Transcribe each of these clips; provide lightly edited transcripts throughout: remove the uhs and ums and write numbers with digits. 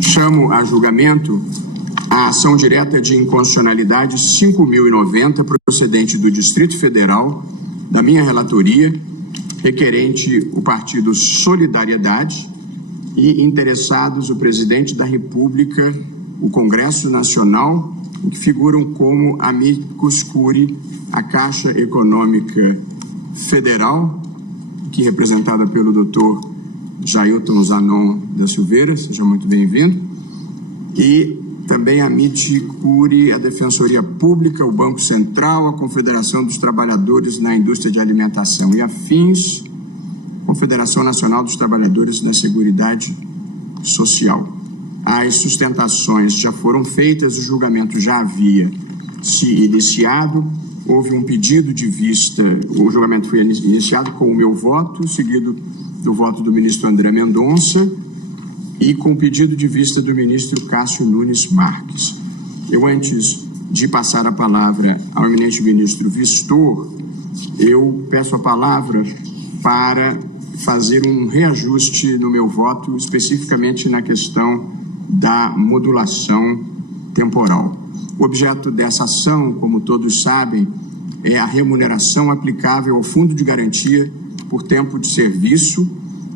Chamo a julgamento a ação direta de inconstitucionalidade 5.090, procedente do Distrito Federal, da minha relatoria, requerente o partido Solidariedade e interessados o Presidente da República, o Congresso Nacional, que figuram como amicus curiae a Caixa Econômica Federal, que é representada pelo Dr. Jailton Zanon da Silveira, seja muito bem-vindo, e também amicus curiae a Defensoria Pública, o Banco Central, a Confederação dos Trabalhadores na Indústria de Alimentação e afins, Confederação Nacional dos Trabalhadores na Seguridade Social. As sustentações já foram feitas, o julgamento já havia se iniciado, houve um pedido de vista, o julgamento foi iniciado com o meu voto, seguido do voto do ministro André Mendonça e com o pedido de vista do ministro Cássio Nunes Marques. Eu, antes de passar a palavra ao eminente ministro Vistor, eu peço a palavra para fazer um reajuste no meu voto, especificamente na questão da modulação temporal. O objeto dessa ação, como todos sabem, é a remuneração aplicável ao Fundo de Garantia por Tempo de Serviço,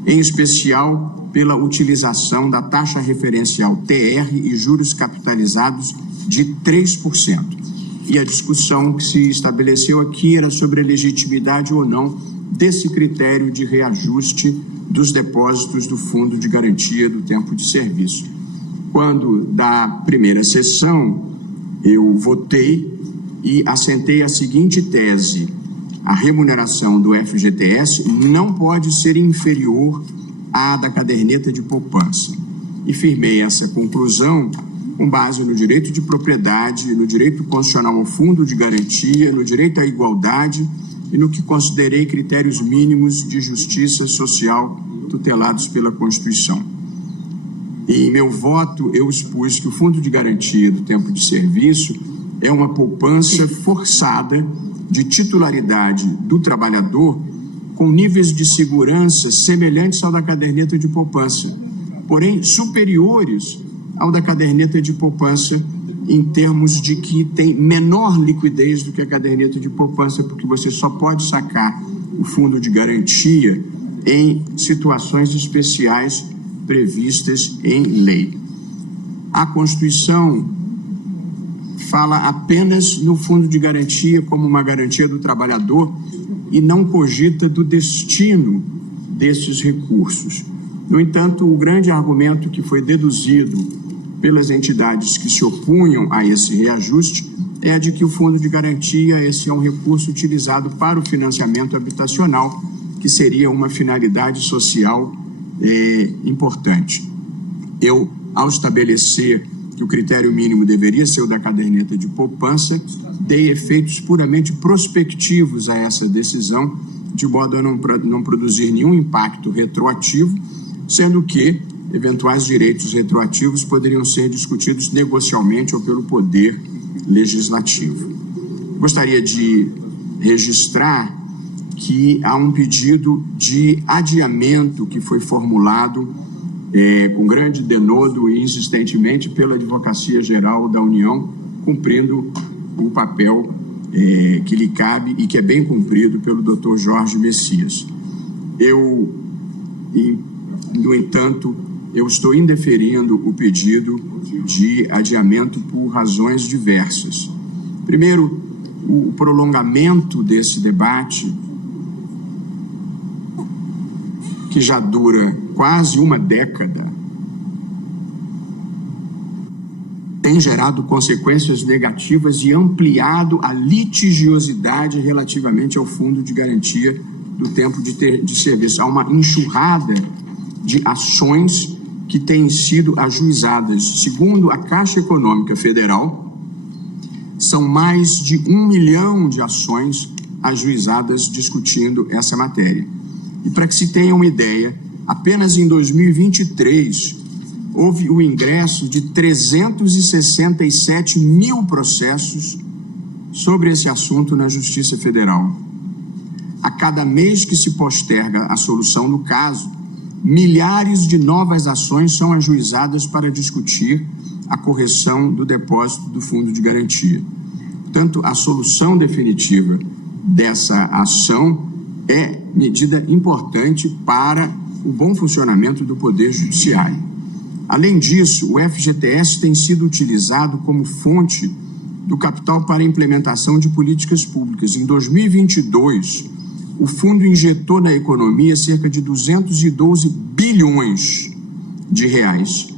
em especial pela utilização da taxa referencial TR e juros capitalizados de 3%. E a discussão que se estabeleceu aqui era sobre a legitimidade ou não desse critério de reajuste dos depósitos do Fundo de Garantia do Tempo de Serviço. Quando, da primeira sessão, eu votei e assentei a seguinte tese: a remuneração do FGTS não pode ser inferior à da caderneta de poupança. E firmei essa conclusão com base no direito de propriedade, no direito constitucional ao fundo de garantia, no direito à igualdade e no que considerei critérios mínimos de justiça social tutelados pela Constituição. Em meu voto, eu expus que o Fundo de Garantia do Tempo de Serviço é uma poupança forçada de titularidade do trabalhador com níveis de segurança semelhantes ao da caderneta de poupança, porém superiores ao da caderneta de poupança em termos de que tem menor liquidez do que a caderneta de poupança, porque você só pode sacar o Fundo de Garantia em situações especiais previstas em lei. A Constituição fala apenas no Fundo de Garantia como uma garantia do trabalhador e não cogita do destino desses recursos. No entanto, o grande argumento que foi deduzido pelas entidades que se opunham a esse reajuste é a de que o Fundo de Garantia esse é um recurso utilizado para o financiamento habitacional, que seria uma finalidade social importante. Eu, ao estabelecer que o critério mínimo deveria ser o da caderneta de poupança, dei efeitos puramente prospectivos a essa decisão, de modo a não produzir nenhum impacto retroativo, sendo que eventuais direitos retroativos poderiam ser discutidos negocialmente ou pelo Poder Legislativo. Gostaria de registrar que há um pedido de adiamento que foi formulado com grande denodo e insistentemente pela Advocacia Geral da União, cumprindo o papel que lhe cabe e que é bem cumprido pelo Dr. Jorge Messias. No entanto, eu estou indeferindo o pedido de adiamento por razões diversas. Primeiro, o prolongamento desse debate, que já dura quase uma década, tem gerado consequências negativas e ampliado a litigiosidade relativamente ao Fundo de Garantia do Tempo de Serviço. Há uma enxurrada de ações que têm sido ajuizadas. Segundo a Caixa Econômica Federal, são mais de 1 milhão de ações ajuizadas discutindo essa matéria. E para que se tenha uma ideia, apenas em 2023 houve o ingresso de 367 mil processos sobre esse assunto na Justiça Federal. A cada mês que se posterga a solução do caso, milhares de novas ações são ajuizadas para discutir a correção do depósito do Fundo de Garantia. Portanto, a solução definitiva dessa ação é medida importante para o bom funcionamento do Poder Judiciário. Além disso, o FGTS tem sido utilizado como fonte do capital para a implementação de políticas públicas. Em 2022, o fundo injetou na economia cerca de 212 bilhões de reais,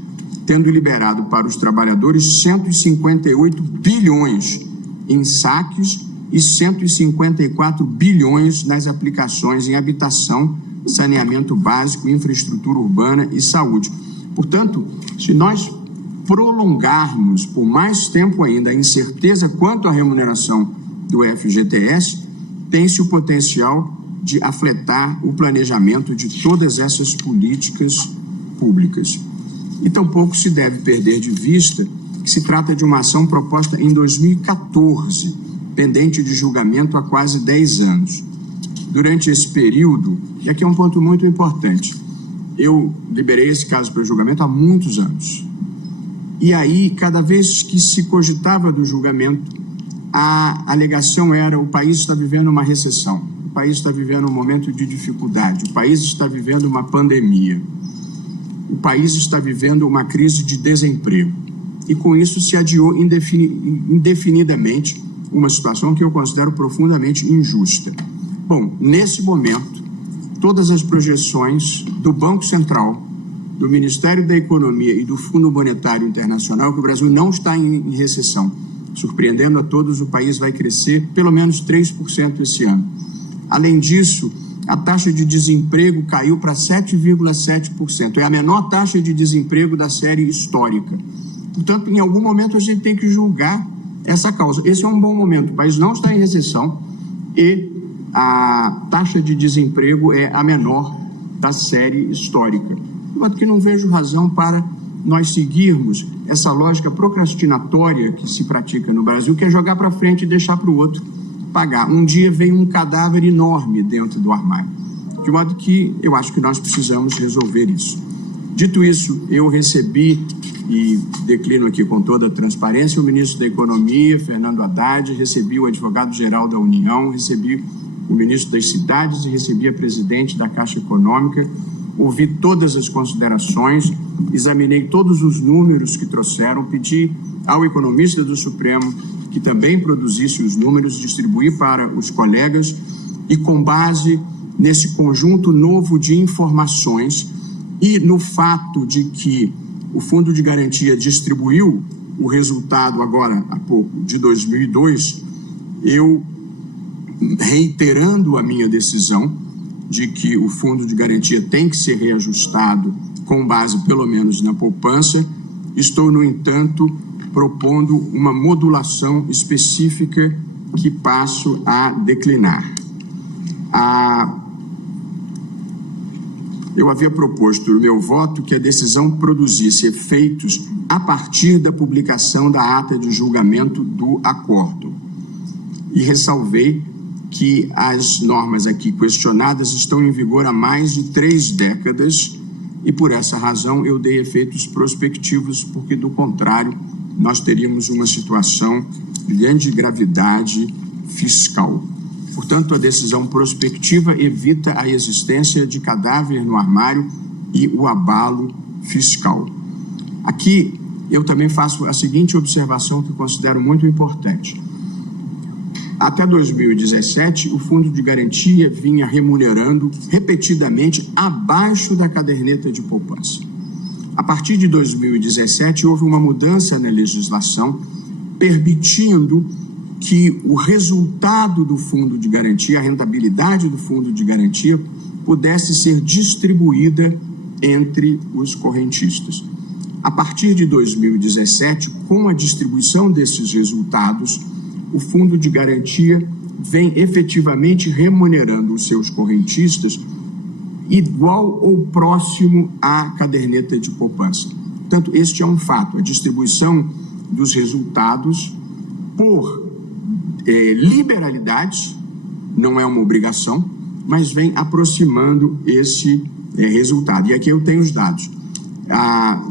tendo liberado para os trabalhadores 158 bilhões em saques e 154 bilhões nas aplicações em habitação, saneamento básico, infraestrutura urbana e saúde. Portanto, se nós prolongarmos por mais tempo ainda a incerteza quanto à remuneração do FGTS, tem-se o potencial de afetar o planejamento de todas essas políticas públicas. E tampouco se deve perder de vista que se trata de uma ação proposta em 2014, pendente de julgamento há quase 10 anos. Durante esse período, e aqui é um ponto muito importante, eu liberei esse caso para julgamento há muitos anos. E aí, cada vez que se cogitava do julgamento, a alegação era: o país está vivendo uma recessão, o país está vivendo um momento de dificuldade, o país está vivendo uma pandemia, o país está vivendo uma crise de desemprego. E com isso se adiou indefinidamente uma situação que eu considero profundamente injusta. Bom, nesse momento, todas as projeções do Banco Central, do Ministério da Economia e do Fundo Monetário Internacional, que o Brasil não está em recessão. Surpreendendo a todos, o país vai crescer pelo menos 3% esse ano. Além disso, a taxa de desemprego caiu para 7,7%. É a menor taxa de desemprego da série histórica. Portanto, em algum momento a gente tem que julgar essa causa. Esse é um bom momento. O país não está em recessão e a taxa de desemprego é a menor da série histórica. De modo que não vejo razão para nós seguirmos essa lógica procrastinatória que se pratica no Brasil, que é jogar para frente e deixar para o outro pagar. Um dia vem um cadáver enorme dentro do armário. De modo que eu acho que nós precisamos resolver isso. Dito isso, eu recebi, e declino aqui com toda a transparência, o ministro da Economia, Fernando Haddad, recebi o advogado-geral da União, recebi o ministro das Cidades e recebi a presidente da Caixa Econômica, ouvi todas as considerações, examinei todos os números que trouxeram, pedi ao economista do Supremo que também produzisse os números, distribuir para os colegas e, com base nesse conjunto novo de informações e no fato de que o Fundo de Garantia distribuiu o resultado agora há pouco de 2002, eu, reiterando a minha decisão de que o Fundo de Garantia tem que ser reajustado com base pelo menos na poupança, estou, no entanto, propondo uma modulação específica que passo a declinar. Eu havia proposto no meu voto que a decisão produzisse efeitos a partir da publicação da ata de julgamento do acordo. E ressalvei que as normas aqui questionadas estão em vigor há mais de 3 décadas e, por essa razão, eu dei efeitos prospectivos, porque, do contrário, nós teríamos uma situação de grande gravidade fiscal. Portanto, a decisão prospectiva evita a existência de cadáver no armário e o abalo fiscal. Aqui, eu também faço a seguinte observação que considero muito importante. Até 2017, o Fundo de Garantia vinha remunerando repetidamente abaixo da caderneta de poupança. A partir de 2017, houve uma mudança na legislação, permitindo que o resultado do Fundo de Garantia, a rentabilidade do Fundo de Garantia, pudesse ser distribuída entre os correntistas. A partir de 2017, com a distribuição desses resultados, o Fundo de Garantia vem efetivamente remunerando os seus correntistas igual ou próximo à caderneta de poupança. Portanto, este é um fato. A distribuição dos resultados por liberalidade, não é uma obrigação, mas vem aproximando esse resultado. E aqui eu tenho os dados.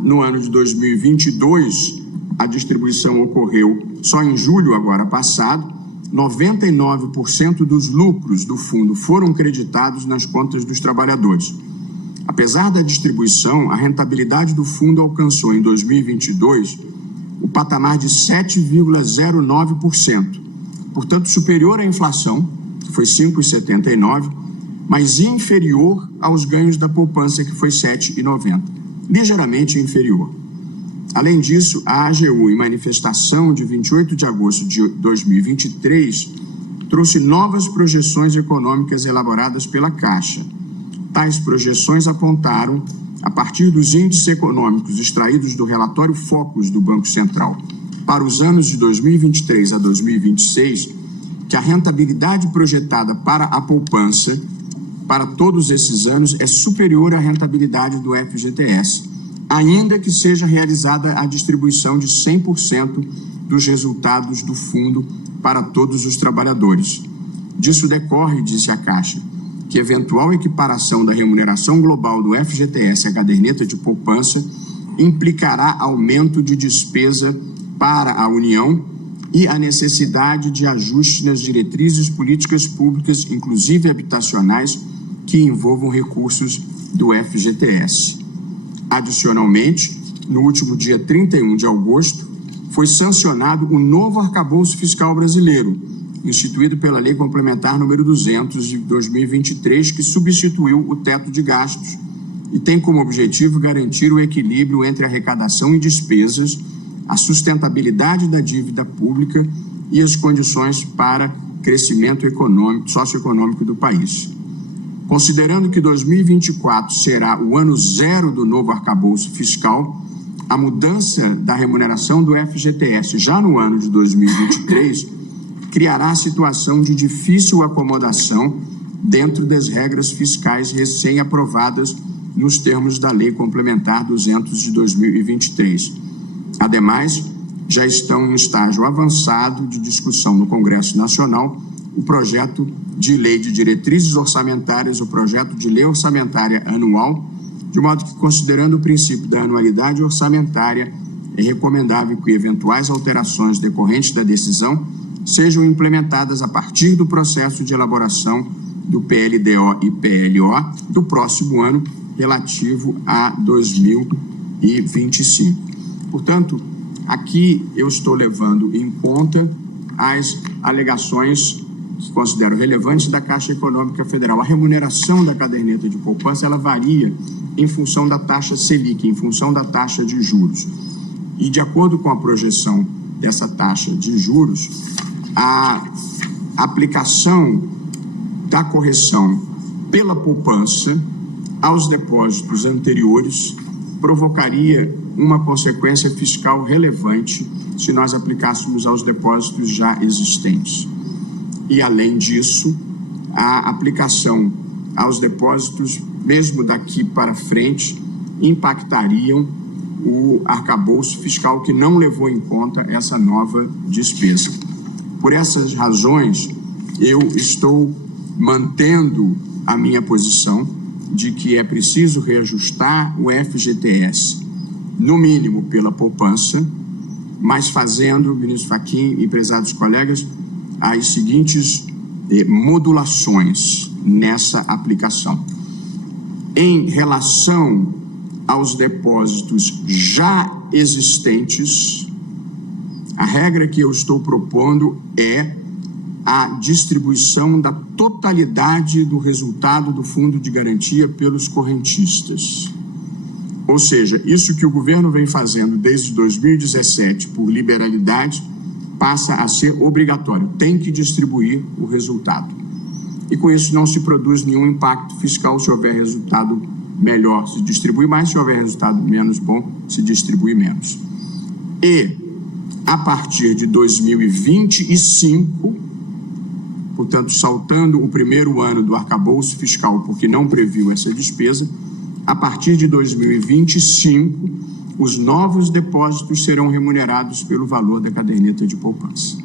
No ano de 2022, a distribuição ocorreu só em julho, agora passado, 99% dos lucros do fundo foram creditados nas contas dos trabalhadores. Apesar da distribuição, a rentabilidade do fundo alcançou em 2022 o patamar de 7,09%, portanto superior à inflação, que foi 5,79%, mas inferior aos ganhos da poupança, que foi 7,90%, ligeiramente inferior. Além disso, a AGU, em manifestação de 28 de agosto de 2023, trouxe novas projeções econômicas elaboradas pela Caixa. Tais projeções apontaram, a partir dos índices econômicos extraídos do relatório Focus do Banco Central, para os anos de 2023 a 2026, que a rentabilidade projetada para a poupança para todos esses anos é superior à rentabilidade do FGTS, ainda que seja realizada a distribuição de 100% dos resultados do fundo para todos os trabalhadores. Disso decorre, disse a Caixa, que eventual equiparação da remuneração global do FGTS à caderneta de poupança implicará aumento de despesa para a União e a necessidade de ajuste nas diretrizes políticas públicas, inclusive habitacionais, que envolvam recursos do FGTS. Adicionalmente, no último dia 31 de agosto, foi sancionado o novo arcabouço fiscal brasileiro, instituído pela Lei Complementar número 200 de 2023, que substituiu o teto de gastos e tem como objetivo garantir o equilíbrio entre arrecadação e despesas, a sustentabilidade da dívida pública e as condições para crescimento socioeconômico do país. Considerando que 2024 será o ano zero do novo arcabouço fiscal, a mudança da remuneração do FGTS já no ano de 2023 criará situação de difícil acomodação dentro das regras fiscais recém-aprovadas nos termos da Lei Complementar 200 de 2023. Ademais, já estão em estágio avançado de discussão no Congresso Nacional o projeto de lei de diretrizes orçamentárias, o projeto de lei orçamentária anual, de modo que, considerando o princípio da anualidade orçamentária, é recomendável que eventuais alterações decorrentes da decisão sejam implementadas a partir do processo de elaboração do PLDO e PLO do próximo ano, relativo a 2025. Portanto, aqui eu estou levando em conta as alegações que considero relevantes da Caixa Econômica Federal. A remuneração da caderneta de poupança, ela varia em função da taxa Selic, em função da taxa de juros. E, de acordo com a projeção dessa taxa de juros, a aplicação da correção pela poupança aos depósitos anteriores provocaria uma consequência fiscal relevante se nós aplicássemos aos depósitos já existentes. E, além disso, a aplicação aos depósitos, mesmo daqui para frente, impactariam o arcabouço fiscal, que não levou em conta essa nova despesa. Por essas razões, eu estou mantendo a minha posição de que é preciso reajustar o FGTS, no mínimo pela poupança, mas fazendo, ministro Fachin e prezados colegas, as seguintes modulações nessa aplicação. Em relação aos depósitos já existentes, a regra que eu estou propondo é a distribuição da totalidade do resultado do fundo de garantia pelos correntistas. Ou seja, isso que o governo vem fazendo desde 2017 por liberalidade passa a ser obrigatório, tem que distribuir o resultado. E com isso não se produz nenhum impacto fiscal. Se houver resultado melhor, se distribui mais; se houver resultado menos bom, se distribui menos. E, a partir de 2025, portanto, saltando o primeiro ano do arcabouço fiscal, porque não previu essa despesa, a partir de 2025, os novos depósitos serão remunerados pelo valor da caderneta de poupança.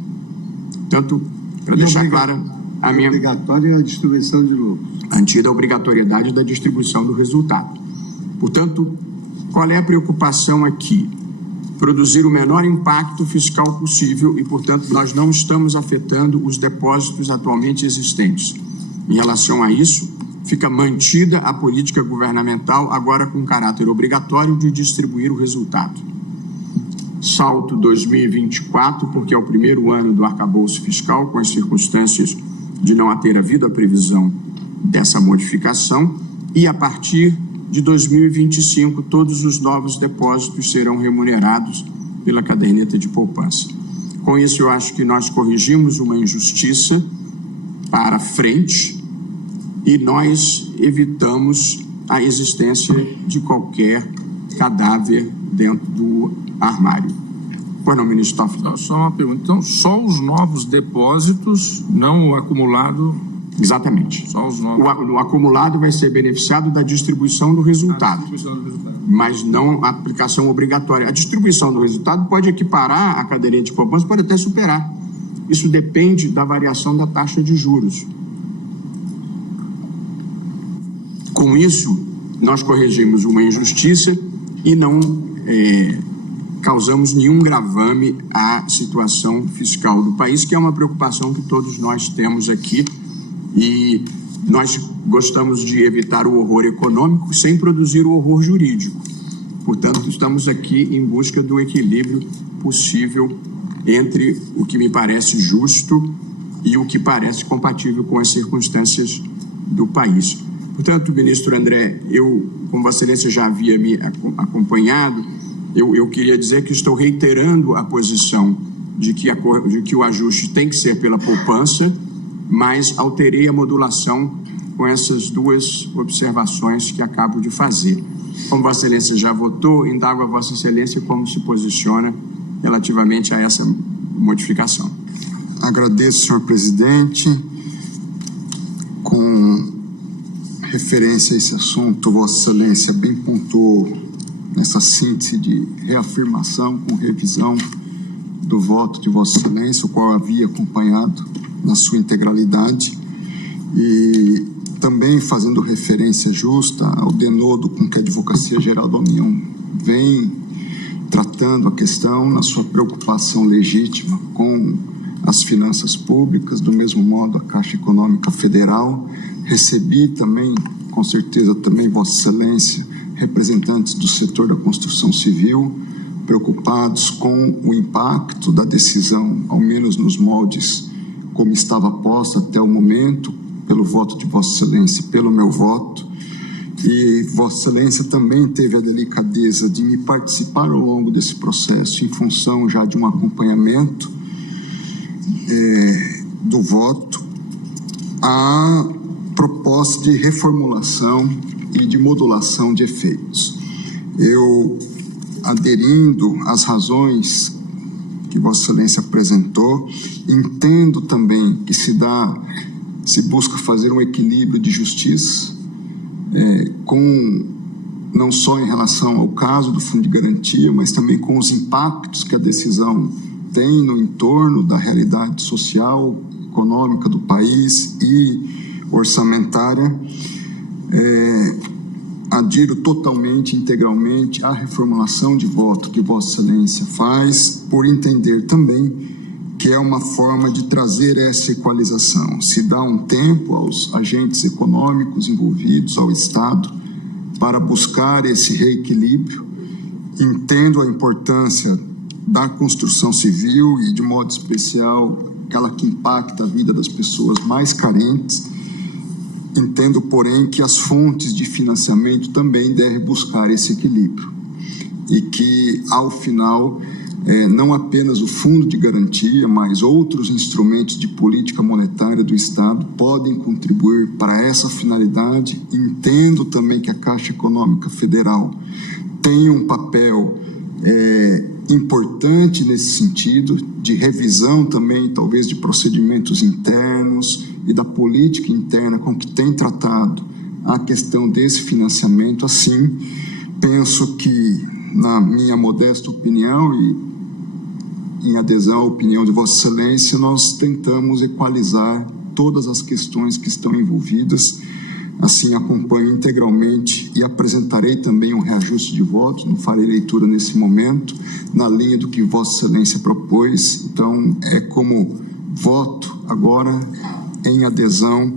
Portanto, para deixar clara Obrigatória a distribuição de lucros. Mantida a obrigatoriedade da distribuição do resultado. Portanto, qual é a preocupação aqui? Produzir o menor impacto fiscal possível e, portanto, nós não estamos afetando os depósitos atualmente existentes. Em relação a isso, fica mantida a política governamental, agora com caráter obrigatório de distribuir o resultado. Salto 2024, porque é o primeiro ano do arcabouço fiscal, com as circunstâncias de não ter havido a previsão dessa modificação, e a partir de 2025, todos os novos depósitos serão remunerados pela caderneta de poupança. Com isso, eu acho que nós corrigimos uma injustiça para frente e nós evitamos a existência de qualquer cadáver dentro do armário. Pois não, ministro Toffoli? Só uma pergunta. Então, só os novos depósitos, não o acumulado? Exatamente. Só os novos. O acumulado vai ser beneficiado da distribuição do resultado. Mas não a aplicação obrigatória. A distribuição do resultado pode equiparar a caderneta de poupança, pode até superar. Isso depende da variação da taxa de juros. Com isso, nós corrigimos uma injustiça e não causamos nenhum gravame à situação fiscal do país, que é uma preocupação que todos nós temos aqui, e nós gostamos de evitar o horror econômico sem produzir o horror jurídico. Portanto, estamos aqui em busca do equilíbrio possível entre o que me parece justo e o que parece compatível com as circunstâncias do país. Portanto, ministro André, eu, como Vossa Excelência já havia me acompanhado, eu queria dizer que estou reiterando a posição de que o ajuste tem que ser pela poupança, mas alterei a modulação com essas duas observações que acabo de fazer. Como Vossa Excelência já votou, indago a Vossa Excelência como se posiciona relativamente a essa modificação. Agradeço, senhor presidente. Com referência a esse assunto, Vossa Excelência bem pontuou nessa síntese de reafirmação com revisão do voto de Vossa Excelência, o qual havia acompanhado na sua integralidade, e também fazendo referência justa ao denodo com que a Advocacia Geral da União vem tratando a questão na sua preocupação legítima com as finanças públicas, do mesmo modo a Caixa Econômica Federal. Recebi também, com certeza também Vossa Excelência, representantes do setor da construção civil, preocupados com o impacto da decisão, ao menos nos moldes como estava posta até o momento, pelo voto de Vossa Excelência, pelo meu voto. E Vossa Excelência também teve a delicadeza de me participar ao longo desse processo, em função já de um acompanhamento do voto, a proposta de reformulação e de modulação de efeitos. Eu, aderindo às razões que Vossa Excelência apresentou, entendo também que se busca fazer um equilíbrio de justiça, não só em relação ao caso do Fundo de Garantia, mas também com os impactos que a decisão tem no entorno da realidade social, econômica do país e orçamentária. Adiro totalmente, integralmente à reformulação de voto que Vossa Excelência faz, por entender também que é uma forma de trazer essa equalização. Se dá um tempo aos agentes econômicos envolvidos, ao Estado, para buscar esse reequilíbrio. Entendo a importância da construção civil e, de modo especial, aquela que impacta a vida das pessoas mais carentes. Entendo, porém, que as fontes de financiamento também devem buscar esse equilíbrio e que, ao final, não apenas o Fundo de Garantia, mas outros instrumentos de política monetária do Estado podem contribuir para essa finalidade. Entendo também que a Caixa Econômica Federal tem um papel importante nesse sentido, de revisão também, talvez, de procedimentos internos e da política interna com que tem tratado a questão desse financiamento. Assim, penso que, na minha modesta opinião e em adesão à opinião de Vossa Excelência, nós tentamos equalizar todas as questões que estão envolvidas. Assim, acompanho integralmente e apresentarei também um reajuste de votos, não farei leitura nesse momento, na linha do que Vossa Excelência propôs. Então, é como voto agora em adesão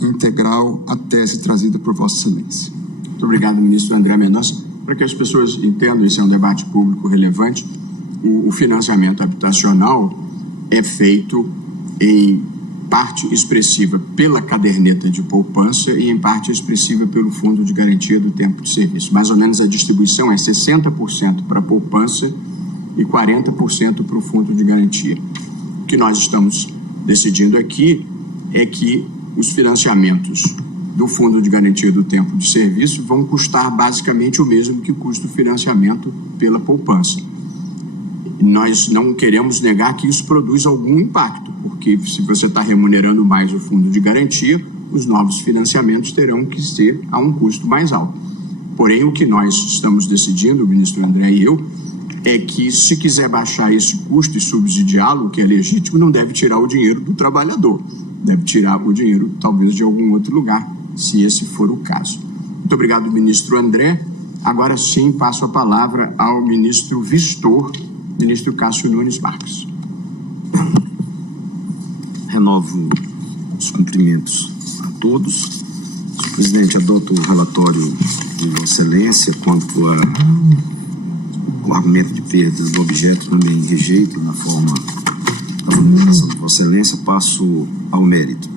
integral à tese trazida por Vossa Excelência. Muito obrigado, ministro André Mendonça. Para que as pessoas entendam, isso é um debate público relevante, o financiamento habitacional é feito em parte expressiva pela caderneta de poupança e em parte expressiva pelo Fundo de Garantia do Tempo de Serviço. Mais ou menos a distribuição é 60% para a poupança e 40% para o Fundo de Garantia. O que nós estamos decidindo aqui é que os financiamentos do Fundo de Garantia do Tempo de Serviço vão custar basicamente o mesmo que custa o financiamento pela poupança. Nós não queremos negar que isso produz algum impacto, porque se você está remunerando mais o fundo de garantia, os novos financiamentos terão que ser a um custo mais alto. Porém, o que nós estamos decidindo, o ministro André e eu, é que se quiser baixar esse custo e subsidiá-lo, que é legítimo, não deve tirar o dinheiro do trabalhador, deve tirar o dinheiro talvez de algum outro lugar, se esse for o caso. Muito obrigado, ministro André. Agora sim, passo a palavra ao ministro Vistor, ministro Cássio Nunes Marques. Renovo os cumprimentos a todos. Senhor presidente, adoto o relatório de Vossa Excelência quanto ao argumento de perda do objeto, também rejeito na forma da formulação de Vossa Excelência. Passo ao mérito.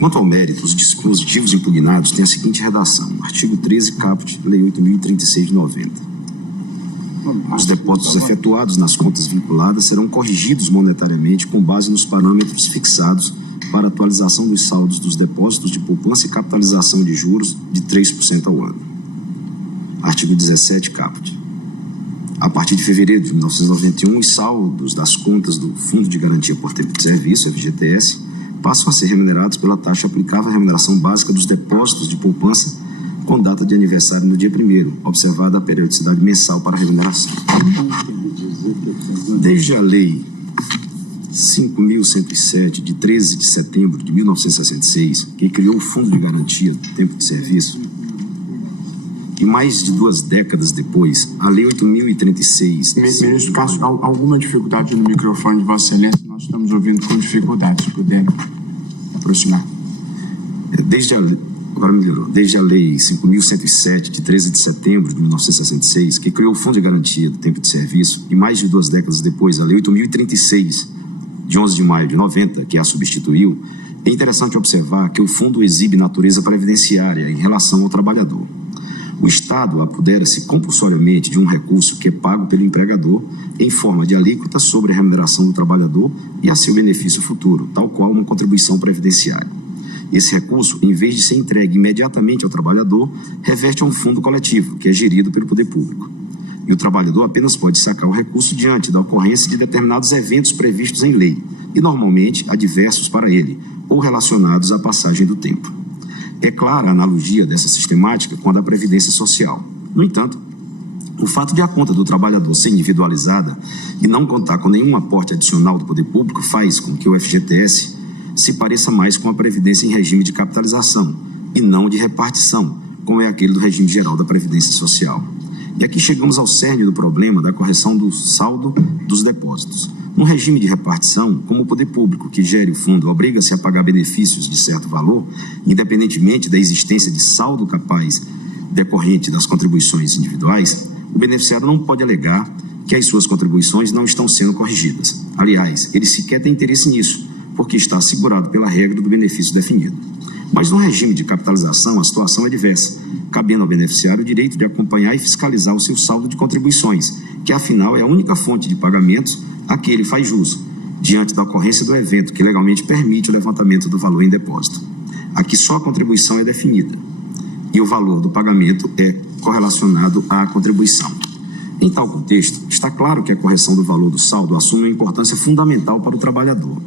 Quanto ao mérito, os dispositivos impugnados têm a seguinte redação: artigo 13, caput, Lei 8.036 de 90. Os depósitos efetuados nas contas vinculadas serão corrigidos monetariamente com base nos parâmetros fixados para atualização dos saldos dos depósitos de poupança e capitalização de juros de 3% ao ano. Artigo 17, caput. A partir de fevereiro de 1991, os saldos das contas do Fundo de Garantia por Tempo de Serviço, FGTS, passam a ser remunerados pela taxa aplicável à remuneração básica dos depósitos de poupança com data de aniversário no dia 1º, observada a periodicidade mensal para a remuneração. Desde a Lei 5.107, de 13 de setembro de 1966, que criou o Fundo de Garantia do Tempo de Serviço, e mais de 2 décadas depois, a Lei 8.036... Ministro Cássio, alguma dificuldade no microfone de Vossa Excelência? Nós estamos ouvindo com dificuldade, se puder aproximar. Agora melhorou. Desde a Lei 5.107, de 13 de setembro de 1966, que criou o Fundo de Garantia do Tempo de Serviço, e mais de 2 décadas depois, a Lei 8.036, de 11 de maio de 90, que a substituiu, é interessante observar que o fundo exibe natureza previdenciária em relação ao trabalhador. O Estado apodera-se compulsoriamente de um recurso que é pago pelo empregador em forma de alíquota sobre a remuneração do trabalhador e a seu benefício futuro, tal qual uma contribuição previdenciária. Esse recurso, em vez de ser entregue imediatamente ao trabalhador, reverte a um fundo coletivo, que é gerido pelo poder público. E o trabalhador apenas pode sacar o recurso diante da ocorrência de determinados eventos previstos em lei, e normalmente adversos para ele, ou relacionados à passagem do tempo. É clara a analogia dessa sistemática com a da Previdência Social. No entanto, o fato de a conta do trabalhador ser individualizada e não contar com nenhum aporte adicional do poder público faz com que o FGTS se pareça mais com a Previdência em regime de capitalização e não de repartição, como é aquele do regime geral da Previdência Social. E aqui chegamos ao cerne do problema da correção do saldo dos depósitos. No regime de repartição, como o poder público que gere o fundo obriga-se a pagar benefícios de certo valor, independentemente da existência de saldo capaz decorrente das contribuições individuais, o beneficiário não pode alegar que as suas contribuições não estão sendo corrigidas. Aliás, ele sequer tem interesse nisso, porque está assegurado pela regra do benefício definido. Mas no regime de capitalização, a situação é diversa, cabendo ao beneficiário o direito de acompanhar e fiscalizar o seu saldo de contribuições, que afinal é a única fonte de pagamentos a que ele faz jus, diante da ocorrência do evento que legalmente permite o levantamento do valor em depósito. Aqui só a contribuição é definida e o valor do pagamento é correlacionado à contribuição. Em tal contexto, está claro que a correção do valor do saldo assume uma importância fundamental para o trabalhador.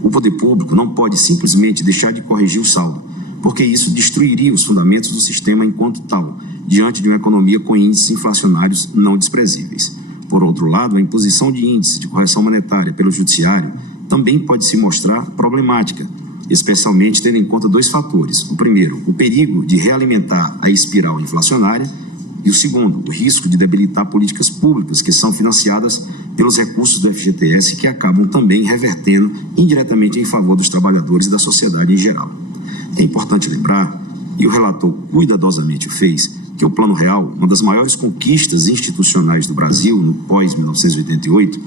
O poder público não pode simplesmente deixar de corrigir o saldo, porque isso destruiria os fundamentos do sistema enquanto tal, diante de uma economia com índices inflacionários não desprezíveis. Por outro lado, a imposição de índices de correção monetária pelo judiciário também pode se mostrar problemática, especialmente tendo em conta dois fatores. O primeiro, o perigo de realimentar a espiral inflacionária, e o segundo, o risco de debilitar políticas públicas que são financiadas pelos recursos do FGTS, que acabam também revertendo indiretamente em favor dos trabalhadores e da sociedade em geral. É importante lembrar, e o relator cuidadosamente o fez, que o Plano Real, uma das maiores conquistas institucionais do Brasil no pós-1988,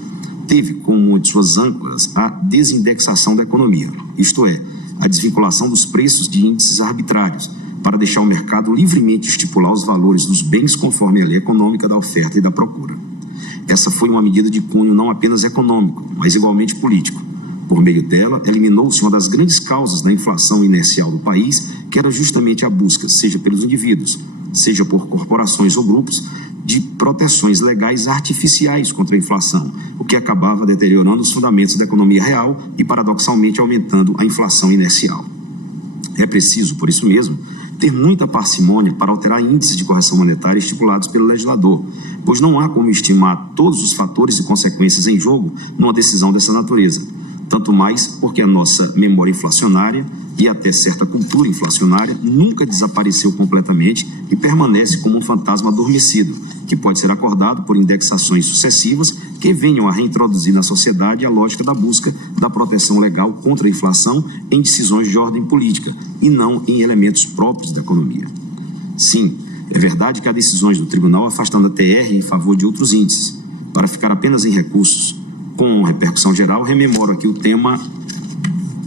teve como uma de suas âncoras a desindexação da economia, isto é, a desvinculação dos preços de índices arbitrários, para deixar o mercado livremente estipular os valores dos bens conforme a lei econômica da oferta e da procura. Essa foi uma medida de cunho não apenas econômico, mas igualmente político. Por meio dela, eliminou-se uma das grandes causas da inflação inercial do país, que era justamente a busca, seja pelos indivíduos, seja por corporações ou grupos, de proteções legais artificiais contra a inflação, o que acabava deteriorando os fundamentos da economia real e, paradoxalmente, aumentando a inflação inercial. É preciso, por isso mesmo, ter muita parcimônia para alterar índices de correção monetária estipulados pelo legislador, pois não há como estimar todos os fatores e consequências em jogo numa decisão dessa natureza. Tanto mais porque a nossa memória inflacionária e até certa cultura inflacionária nunca desapareceu completamente e permanece como um fantasma adormecido, que pode ser acordado por indexações sucessivas que venham a reintroduzir na sociedade a lógica da busca da proteção legal contra a inflação em decisões de ordem política e não em elementos próprios da economia. Sim, é verdade que há decisões do tribunal afastando a TR em favor de outros índices, para ficar apenas em recursos com repercussão geral. Rememoro aqui o tema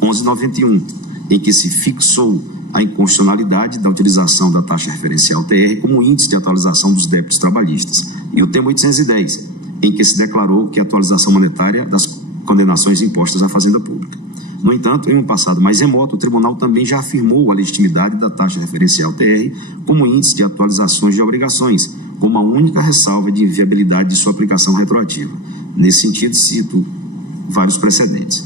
1191, em que se fixou a inconstitucionalidade da utilização da taxa referencial TR como índice de atualização dos débitos trabalhistas, e o tema 810, em que se declarou que a atualização monetária das condenações impostas à Fazenda Pública. No entanto, em um passado mais remoto, o tribunal também já afirmou a legitimidade da taxa referencial TR como índice de atualizações de obrigações, com uma única ressalva de inviabilidade de sua aplicação retroativa. Nesse sentido, cito vários precedentes.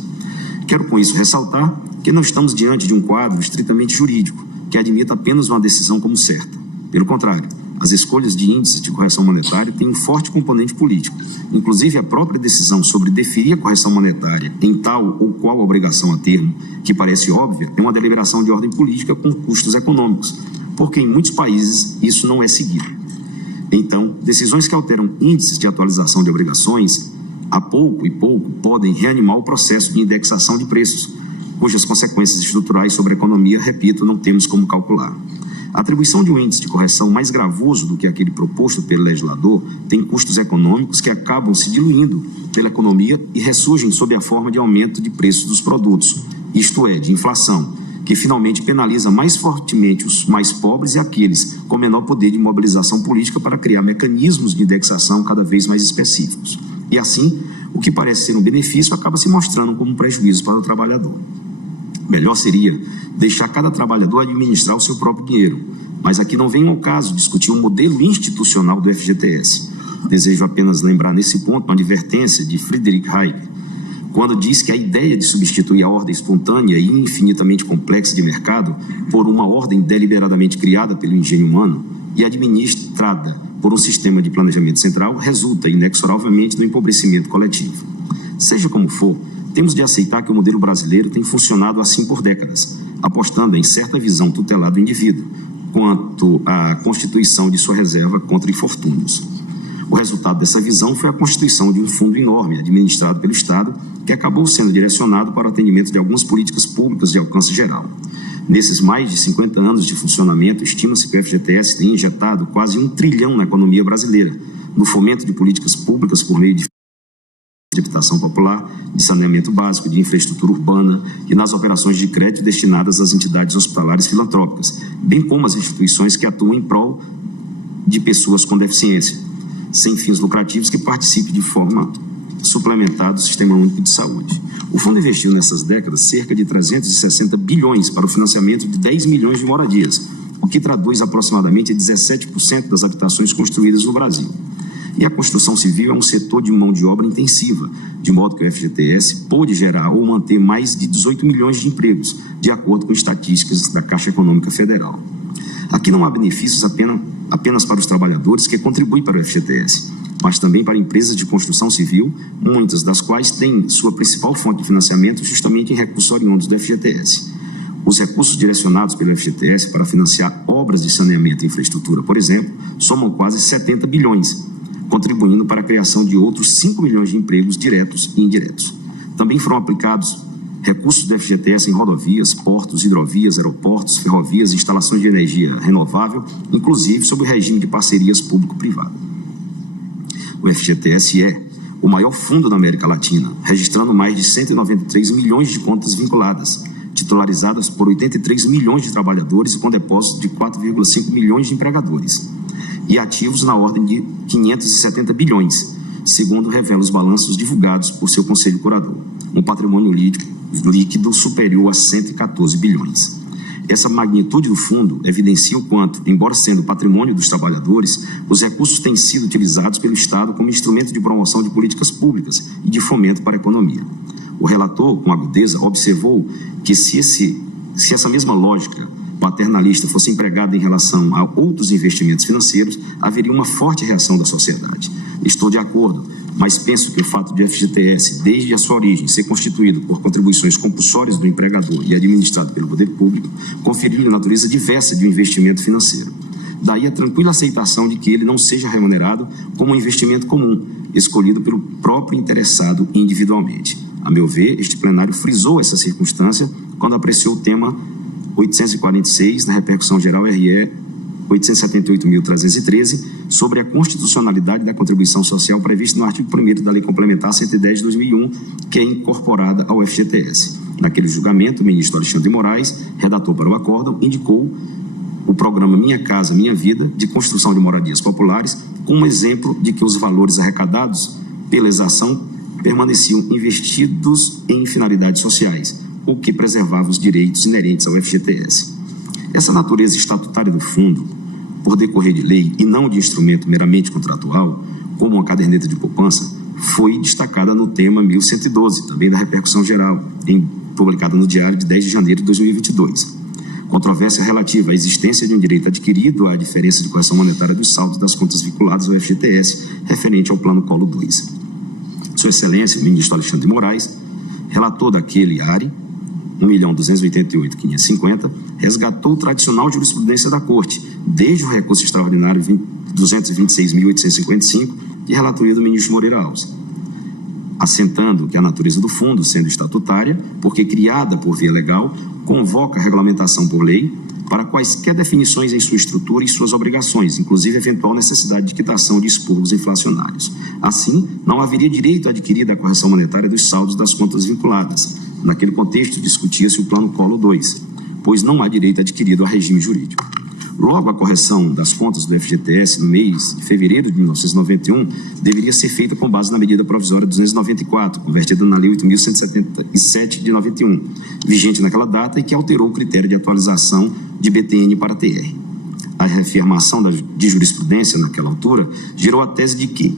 Quero com isso ressaltar que não estamos diante de um quadro estritamente jurídico, que admita apenas uma decisão como certa. Pelo contrário, as escolhas de índices de correção monetária têm um forte componente político. Inclusive, a própria decisão sobre deferir a correção monetária em tal ou qual obrigação a termo, que parece óbvia, é uma deliberação de ordem política com custos econômicos, porque em muitos países isso não é seguido. Então, decisões que alteram índices de atualização de obrigações, a pouco e pouco, podem reanimar o processo de indexação de preços, cujas consequências estruturais sobre a economia, repito, não temos como calcular. A atribuição de um índice de correção mais gravoso do que aquele proposto pelo legislador tem custos econômicos que acabam se diluindo pela economia e ressurgem sob a forma de aumento de preços dos produtos, isto é, de inflação, que finalmente penaliza mais fortemente os mais pobres e aqueles com menor poder de mobilização política para criar mecanismos de indexação cada vez mais específicos. E assim, o que parece ser um benefício acaba se mostrando como um prejuízo para o trabalhador. Melhor seria deixar cada trabalhador administrar o seu próprio dinheiro, mas aqui não vem ao caso discutir um modelo institucional do FGTS. Desejo apenas lembrar nesse ponto uma advertência de Friedrich Hayek, quando diz que a ideia de substituir a ordem espontânea e infinitamente complexa de mercado por uma ordem deliberadamente criada pelo engenho humano e administrada por um sistema de planejamento central resulta inexoravelmente no empobrecimento coletivo. Seja como for, temos de aceitar que o modelo brasileiro tem funcionado assim por décadas, apostando em certa visão tutelar do indivíduo, quanto à constituição de sua reserva contra infortúnios. O resultado dessa visão foi a constituição de um fundo enorme, administrado pelo Estado, que acabou sendo direcionado para o atendimento de algumas políticas públicas de alcance geral. Nesses mais de 50 anos de funcionamento, estima-se que o FGTS tem injetado quase 1 trilhão na economia brasileira, no fomento de políticas públicas por meio de habitação popular, de saneamento básico, de infraestrutura urbana e nas operações de crédito destinadas às entidades hospitalares filantrópicas, bem como às instituições que atuam em prol de pessoas com deficiência, sem fins lucrativos, que participem de forma suplementar do Sistema Único de Saúde. O fundo investiu nessas décadas cerca de 360 bilhões para o financiamento de 10 milhões de moradias, o que traduz aproximadamente 17% das habitações construídas no Brasil. E a construção civil é um setor de mão de obra intensiva, de modo que o FGTS pôde gerar ou manter mais de 18 milhões de empregos, de acordo com estatísticas da Caixa Econômica Federal. Aqui não há benefícios apenas para os trabalhadores que contribuem para o FGTS. mas também para empresas de construção civil, muitas das quais têm sua principal fonte de financiamento justamente em recursos oriundos do FGTS. Os recursos direcionados pelo FGTS para financiar obras de saneamento e infraestrutura, por exemplo, somam quase 70 bilhões, contribuindo para a criação de outros 5 milhões de empregos diretos e indiretos. Também foram aplicados recursos do FGTS em rodovias, portos, hidrovias, aeroportos, ferrovias, instalações de energia renovável, inclusive sob o regime de parcerias público-privada. O FGTS é o maior fundo da América Latina, registrando mais de 193 milhões de contas vinculadas, titularizadas por 83 milhões de trabalhadores e com depósitos de 4,5 milhões de empregadores, e ativos na ordem de 570 bilhões, segundo revelam os balanços divulgados por seu conselho curador, um patrimônio líquido superior a 114 bilhões. Essa magnitude do fundo evidencia o quanto, embora sendo patrimônio dos trabalhadores, os recursos têm sido utilizados pelo Estado como instrumento de promoção de políticas públicas e de fomento para a economia. O relator, com agudeza, observou que se essa mesma lógica paternalista fosse empregada em relação a outros investimentos financeiros, haveria uma forte reação da sociedade. Estou de acordo, mas penso que o fato de FGTS, desde a sua origem, ser constituído por contribuições compulsórias do empregador e administrado pelo poder público, conferiu-lhe natureza diversa de um investimento financeiro. Daí a tranquila aceitação de que ele não seja remunerado como um investimento comum, escolhido pelo próprio interessado individualmente. A meu ver, este plenário frisou essa circunstância quando apreciou o tema 846 da repercussão geral RE 878.313 sobre a constitucionalidade da contribuição social prevista no artigo 1º da Lei Complementar 110 de 2001, que é incorporada ao FGTS. Naquele julgamento, o ministro Alexandre de Moraes, redator para o acórdão, indicou o programa Minha Casa Minha Vida, de construção de moradias populares, como exemplo de que os valores arrecadados pela exação permaneciam investidos em finalidades sociais, o que preservava os direitos inerentes ao FGTS. Essa natureza estatutária do fundo, por decorrer de lei e não de instrumento meramente contratual, como uma caderneta de poupança, foi destacada no tema 1112, também da repercussão geral, publicada no Diário de 10 de janeiro de 2022. Controvérsia relativa à existência de um direito adquirido à diferença de correção monetária dos saldos das contas vinculadas ao FGTS, referente ao Plano Collor 2. Sua Excelência, o ministro Alexandre de Moraes, relator daquele ARE, 1.288.550, resgatou tradicional jurisprudência da Corte, desde o recurso extraordinário 226.855 de relatoria do ministro Moreira Alves, assentando que a natureza do fundo, sendo estatutária, porque criada por via legal, convoca a regulamentação por lei para quaisquer definições em sua estrutura e suas obrigações, inclusive eventual necessidade de quitação de expurgos inflacionários. Assim, não haveria direito adquirido à correção monetária dos saldos das contas vinculadas. Naquele contexto, discutia-se o Plano Collor 2, pois não há direito adquirido ao regime jurídico. Logo, a correção das contas do FGTS no mês de fevereiro de 1991 deveria ser feita com base na medida provisória 294, convertida na Lei 8.177 de 91, vigente naquela data e que alterou o critério de atualização de BTN para TR. A reafirmação de jurisprudência naquela altura gerou a tese de que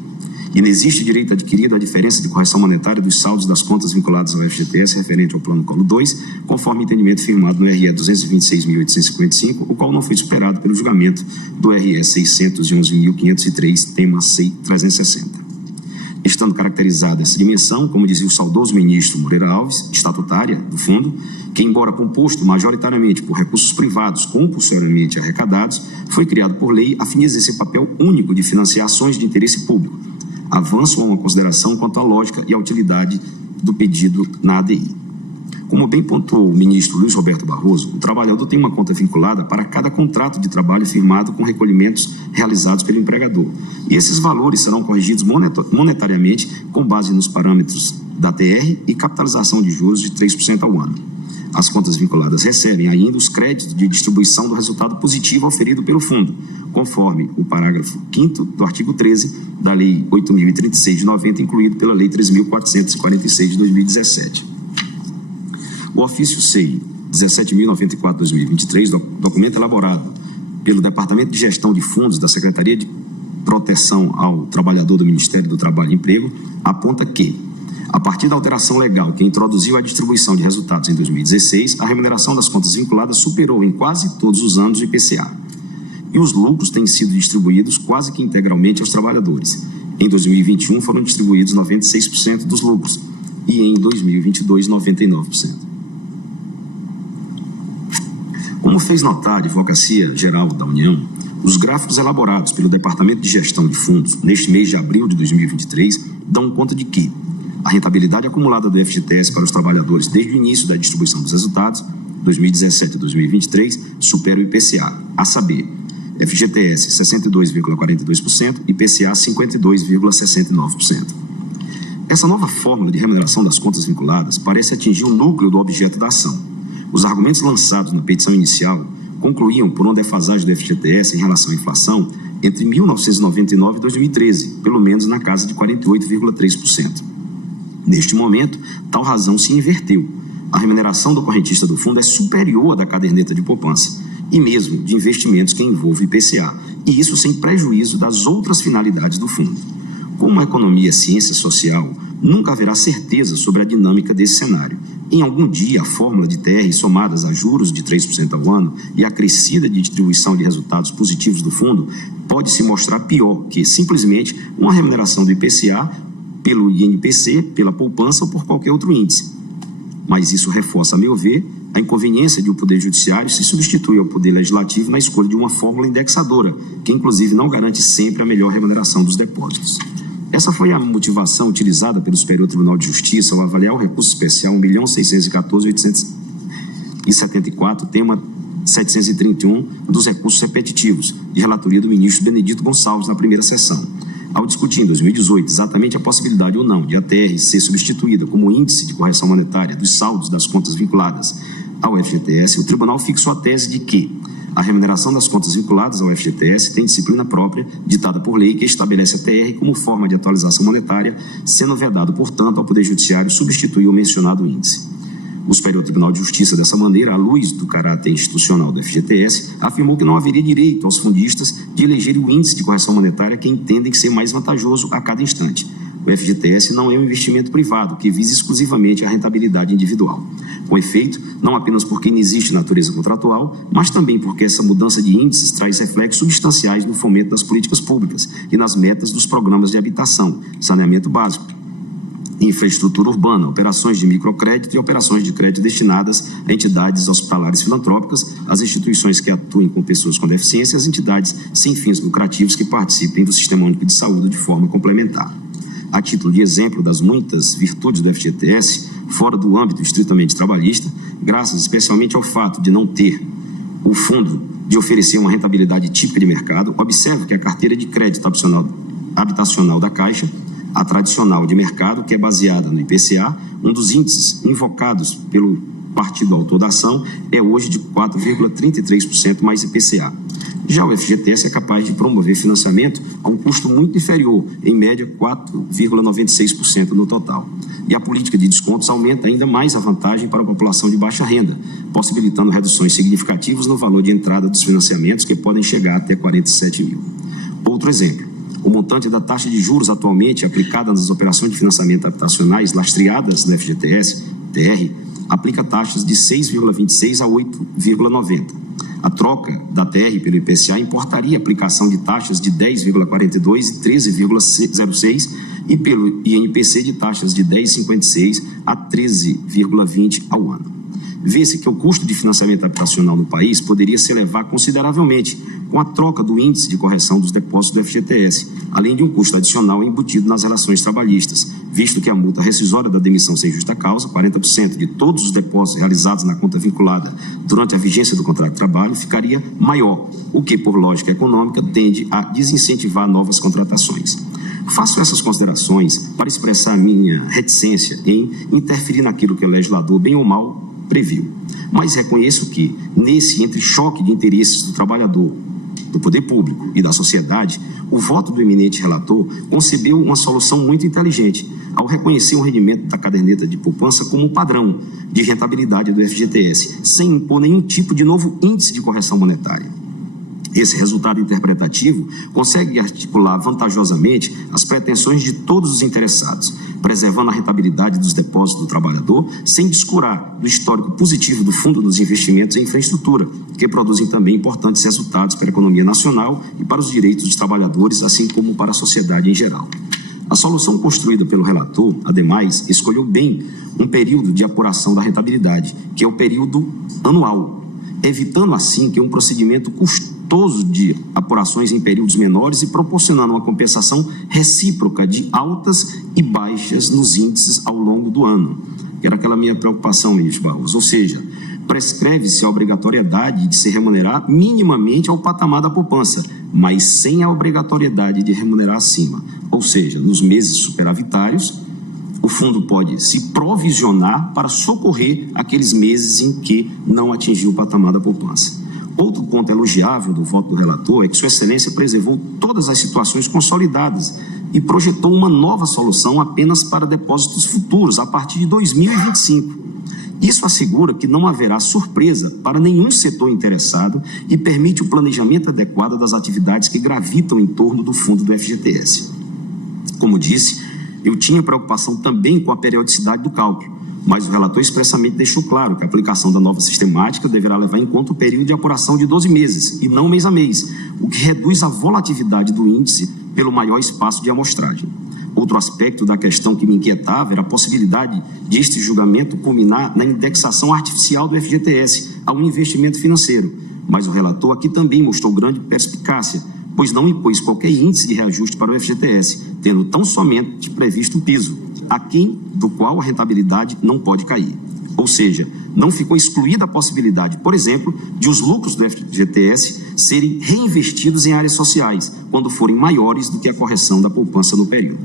inexiste direito adquirido à diferença de correção monetária dos saldos das contas vinculadas ao FGTS referente ao Plano Collor 2, conforme entendimento firmado no RE 226.855, o qual não foi superado pelo julgamento do RE 611.503, tema C360. Estando caracterizada essa dimensão, como dizia o saudoso ministro Moreira Alves, estatutária do fundo, que, embora composto majoritariamente por recursos privados compulsoriamente arrecadados, foi criado por lei a fim de exercer papel único de financiar ações de interesse público. Avanço a uma consideração quanto à lógica e à utilidade do pedido na ADI. Como bem pontuou o ministro Luiz Roberto Barroso, o trabalhador tem uma conta vinculada para cada contrato de trabalho firmado com recolhimentos realizados pelo empregador. E esses valores serão corrigidos monetariamente com base nos parâmetros da TR e capitalização de juros de 3% ao ano. As contas vinculadas recebem ainda os créditos de distribuição do resultado positivo auferido pelo fundo, conforme o parágrafo 5º do artigo 13 da Lei 8.036 de 90, incluído pela Lei 3.446 de 2017. O ofício CEI 17.094/2023, documento elaborado pelo Departamento de Gestão de Fundos da Secretaria de Proteção ao Trabalhador do Ministério do Trabalho e Emprego, aponta que, a partir da alteração legal que introduziu a distribuição de resultados em 2016, a remuneração das contas vinculadas superou em quase todos os anos o IPCA. E os lucros têm sido distribuídos quase que integralmente aos trabalhadores. Em 2021, foram distribuídos 96% dos lucros e em 2022, 99%. Como fez notar a Advocacia Geral da União, os gráficos elaborados pelo Departamento de Gestão de Fundos neste mês de abril de 2023 dão conta de que a rentabilidade acumulada do FGTS para os trabalhadores desde o início da distribuição dos resultados, 2017 e 2023, supera o IPCA, a saber, FGTS 62,42% e IPCA 52,69%. Essa nova fórmula de remuneração das contas vinculadas parece atingir o núcleo do objeto da ação. Os argumentos lançados na petição inicial concluíam por uma defasagem do FGTS em relação à inflação entre 1999 e 2013, pelo menos na casa de 48,3%. Neste momento, tal razão se inverteu. A remuneração do correntista do fundo é superior à da caderneta de poupança e mesmo de investimentos que envolvem IPCA, e isso sem prejuízo das outras finalidades do fundo. Como a economia é ciência social, nunca haverá certeza sobre a dinâmica desse cenário. Em algum dia, a fórmula de TR somadas a juros de 3% ao ano e a crescida de distribuição de resultados positivos do fundo pode se mostrar pior que simplesmente uma remuneração do IPCA pelo INPC, pela poupança ou por qualquer outro índice. Mas isso reforça, a meu ver, a inconveniência de o Poder Judiciário se substituir ao Poder Legislativo na escolha de uma fórmula indexadora, que inclusive não garante sempre a melhor remuneração dos depósitos. Essa foi a motivação utilizada pelo Superior Tribunal de Justiça ao avaliar o recurso especial 1.614.874, tema 731 dos recursos repetitivos, de relatoria do ministro Benedito Gonçalves na primeira sessão. Ao discutir em 2018 exatamente a possibilidade ou não de a TR ser substituída como índice de correção monetária dos saldos das contas vinculadas ao FGTS, o tribunal fixou a tese de que a remuneração das contas vinculadas ao FGTS tem disciplina própria, ditada por lei, que estabelece a TR como forma de atualização monetária, sendo vedado, portanto, ao Poder Judiciário substituir o mencionado índice. O Superior Tribunal de Justiça, dessa maneira, à luz do caráter institucional do FGTS, afirmou que não haveria direito aos fundistas de elegerem o índice de correção monetária que entendem ser mais vantajoso a cada instante. O FGTS não é um investimento privado que visa exclusivamente a rentabilidade individual. Com efeito, não apenas porque inexiste natureza contratual, mas também porque essa mudança de índices traz reflexos substanciais no fomento das políticas públicas e nas metas dos programas de habitação, saneamento básico, infraestrutura urbana, operações de microcrédito e operações de crédito destinadas a entidades hospitalares filantrópicas, as instituições que atuem com pessoas com deficiência e as entidades sem fins lucrativos que participem do Sistema Único de Saúde de forma complementar. A título de exemplo das muitas virtudes do FGTS, fora do âmbito estritamente trabalhista, graças especialmente ao fato de não ter o fundo de oferecer uma rentabilidade típica de mercado, observe que a carteira de crédito habitacional da Caixa, a tradicional de mercado, que é baseada no IPCA, um dos índices invocados pelo partido autor da ação, é hoje de 4,33% mais IPCA. Já o FGTS é capaz de promover financiamento a um custo muito inferior, em média 4,96% no total. E a política de descontos aumenta ainda mais a vantagem para a população de baixa renda, possibilitando reduções significativas no valor de entrada dos financiamentos, que podem chegar até 47 mil. Outro exemplo. O montante da taxa de juros atualmente aplicada nas operações de financiamento habitacionais lastreadas no FGTS, TR, aplica taxas de 6,26 a 8,90. A troca da TR pelo IPCA importaria a aplicação de taxas de 10,42 e 13,06 e pelo INPC de taxas de 10,56 a 13,20 ao ano. Vê-se que o custo de financiamento habitacional no país poderia se elevar consideravelmente com a troca do índice de correção dos depósitos do FGTS, além de um custo adicional embutido nas relações trabalhistas, visto que a multa rescisória da demissão sem justa causa, 40% de todos os depósitos realizados na conta vinculada durante a vigência do contrato de trabalho, ficaria maior, o que, por lógica econômica, tende a desincentivar novas contratações. Faço essas considerações para expressar minha reticência em interferir naquilo que o legislador, bem ou mal, previu. Mas reconheço que, nesse entrechoque de interesses do trabalhador, do poder público e da sociedade, o voto do eminente relator concebeu uma solução muito inteligente, ao reconhecer o rendimento da caderneta de poupança como padrão de rentabilidade do FGTS, sem impor nenhum tipo de novo índice de correção monetária. Esse resultado interpretativo consegue articular vantajosamente as pretensões de todos os interessados, preservando a rentabilidade dos depósitos do trabalhador, sem descurar do histórico positivo do Fundo dos Investimentos em Infraestrutura, que produzem também importantes resultados para a economia nacional e para os direitos dos trabalhadores, assim como para a sociedade em geral. A solução construída pelo relator, ademais, escolheu bem um período de apuração da rentabilidade, que é o período anual, evitando assim que um procedimento custoso de apurações em períodos menores e proporcionando uma compensação recíproca de altas e baixas nos índices ao longo do ano. Que era aquela minha preocupação, ministro Barroso. Ou seja, prescreve-se a obrigatoriedade de se remunerar minimamente ao patamar da poupança, mas sem a obrigatoriedade de remunerar acima. Ou seja, nos meses superavitários, o fundo pode se provisionar para socorrer aqueles meses em que não atingiu o patamar da poupança. Outro ponto elogiável do voto do relator é que Sua Excelência preservou todas as situações consolidadas e projetou uma nova solução apenas para depósitos futuros, a partir de 2025. Isso assegura que não haverá surpresa para nenhum setor interessado e permite o planejamento adequado das atividades que gravitam em torno do fundo do FGTS. Como disse, eu tinha preocupação também com a periodicidade do cálculo, mas o relator expressamente deixou claro que a aplicação da nova sistemática deverá levar em conta o período de apuração de 12 meses, e não mês a mês, o que reduz a volatilidade do índice pelo maior espaço de amostragem. Outro aspecto da questão que me inquietava era a possibilidade de este julgamento culminar na indexação artificial do FGTS a um investimento financeiro, mas o relator aqui também mostrou grande perspicácia, pois não impôs qualquer índice de reajuste para o FGTS, tendo tão somente previsto um piso, aquém do qual a rentabilidade não pode cair. Ou seja, não ficou excluída a possibilidade, por exemplo, de os lucros do FGTS serem reinvestidos em áreas sociais, quando forem maiores do que a correção da poupança no período.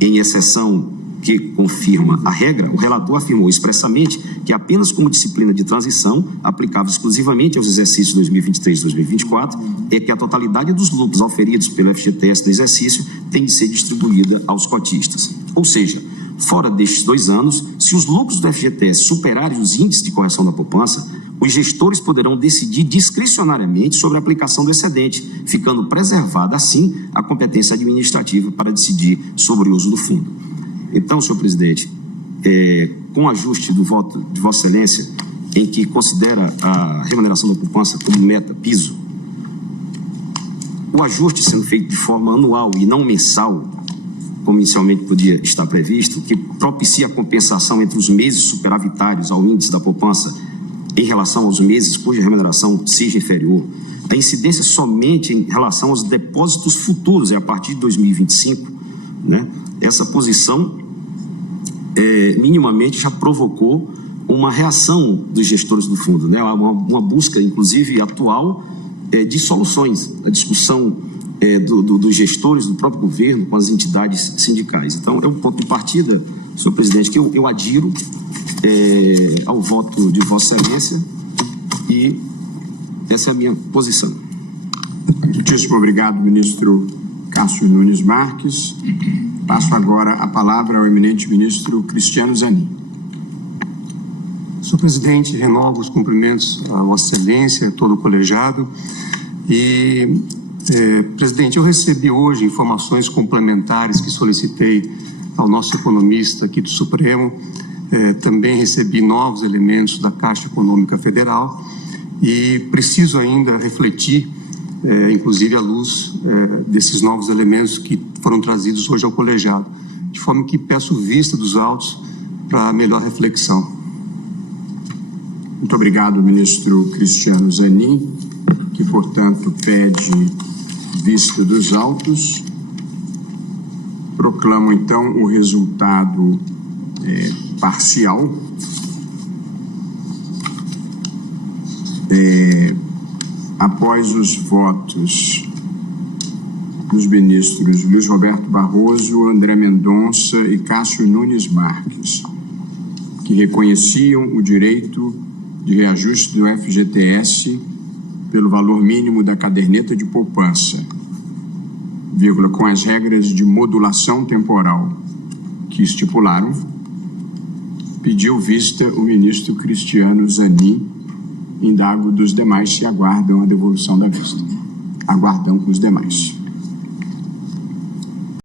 Em exceção que confirma a regra, o relator afirmou expressamente que apenas como disciplina de transição, aplicável exclusivamente aos exercícios 2023 e 2024, é que a totalidade dos lucros auferidos pelo FGTS no exercício tem de ser distribuída aos cotistas. Ou seja, fora destes 2 anos, se os lucros do FGTS superarem os índices de correção da poupança, os gestores poderão decidir discricionariamente sobre a aplicação do excedente, ficando preservada, assim, a competência administrativa para decidir sobre o uso do fundo. Então, senhor presidente, com o ajuste do voto de Vossa Excelência, em que considera a remuneração da poupança como meta, piso, o ajuste sendo feito de forma anual e não mensal, como inicialmente podia estar previsto, que propicia a compensação entre os meses superavitários ao índice da poupança em relação aos meses cuja remuneração seja inferior, a incidência somente em relação aos depósitos futuros, a partir de 2025, né? Essa posição minimamente já provocou uma reação dos gestores do fundo, né? Uma busca, inclusive atual, de soluções, a discussão dos gestores do próprio governo com as entidades sindicais. Então, é um ponto de partida, senhor presidente, que eu adiro ao voto de Vossa Excelência, e essa é a minha posição. Muitíssimo obrigado, ministro Cássio Nunes Marques. Passo agora a palavra ao eminente ministro Cristiano Zanin. Senhor presidente, renovo os cumprimentos a Vossa Excelência, a todo o colegiado. E, presidente, eu recebi hoje informações complementares que solicitei ao nosso economista aqui do Supremo. Também recebi novos elementos da Caixa Econômica Federal e preciso ainda refletir, inclusive à luz desses novos elementos que foram trazidos hoje ao colegiado, de forma que peço vista dos autos para melhor reflexão. Muito obrigado, ministro Cristiano Zanin, que, portanto, pede vista dos autos. Proclamo, então, o resultado parcial. Após os votos dos ministros Luiz Roberto Barroso, André Mendonça e Cássio Nunes Marques, que reconheciam o direito de reajuste do FGTS pelo valor mínimo da caderneta de poupança, com as regras de modulação temporal que estipularam, pediu vista o ministro Cristiano Zanin. Indago dos demais se aguardam a devolução da vista. Aguardam os demais.